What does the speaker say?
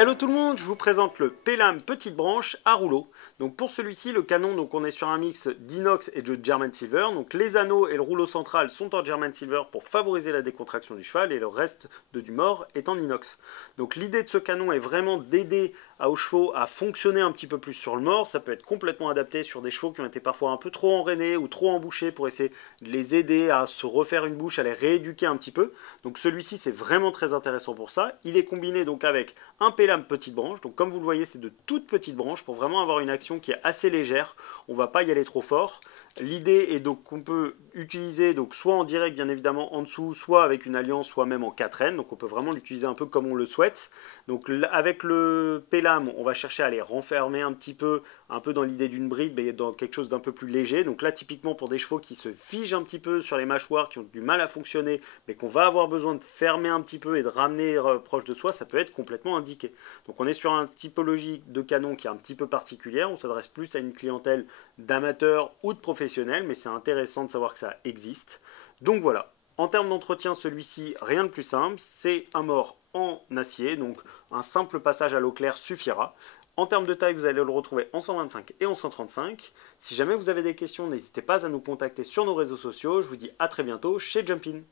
Hello tout le monde, je vous présente le Pelham petite branche à rouleau. Donc pour celui-ci, le canon, donc on est sur un mix d'inox et de German Silver. Donc les anneaux et le rouleau central sont en German Silver pour favoriser la décontraction du cheval et le reste du mors est en inox. Donc l'idée de ce canon est vraiment d'aider aux chevaux à fonctionner un petit peu plus sur le mors. Ça peut être complètement adapté sur des chevaux qui ont été parfois un peu trop enraînés ou trop embouchés pour essayer de les aider à se refaire une bouche, à les rééduquer un petit peu. Donc celui-ci c'est vraiment très intéressant pour ça. Il est combiné donc avec un Pelham petite branche. Donc comme vous le voyez, c'est de toutes petites branches pour vraiment avoir une action qui est assez légère. On ne va pas y aller trop fort. L'idée est donc qu'on peut utiliser donc soit en direct bien évidemment en dessous, soit avec une alliance, soit même en 4N. Donc on peut vraiment l'utiliser un peu comme on le souhaite. Donc avec le Pelham, on va chercher à les renfermer un peu dans l'idée d'une bride, mais dans quelque chose d'un peu plus léger. Donc là typiquement pour des chevaux qui se figent un petit peu sur les mâchoires, qui ont du mal à fonctionner, mais qu'on va avoir besoin de fermer un petit peu et de ramener proche de soi, ça peut être complètement indiqué. Donc on est sur une typologie de canon qui est un petit peu particulière. On s'adresse plus à une clientèle d'amateurs ou de professionnels, mais c'est intéressant de savoir que ça existe. Donc voilà. En termes d'entretien, celui-ci, rien de plus simple. C'est un mors en acier, donc un simple passage à l'eau claire suffira. En termes de taille, vous allez le retrouver en 125 et en 135. Si jamais vous avez des questions, n'hésitez pas à nous contacter sur nos réseaux sociaux. Je vous dis à très bientôt chez Jumpin.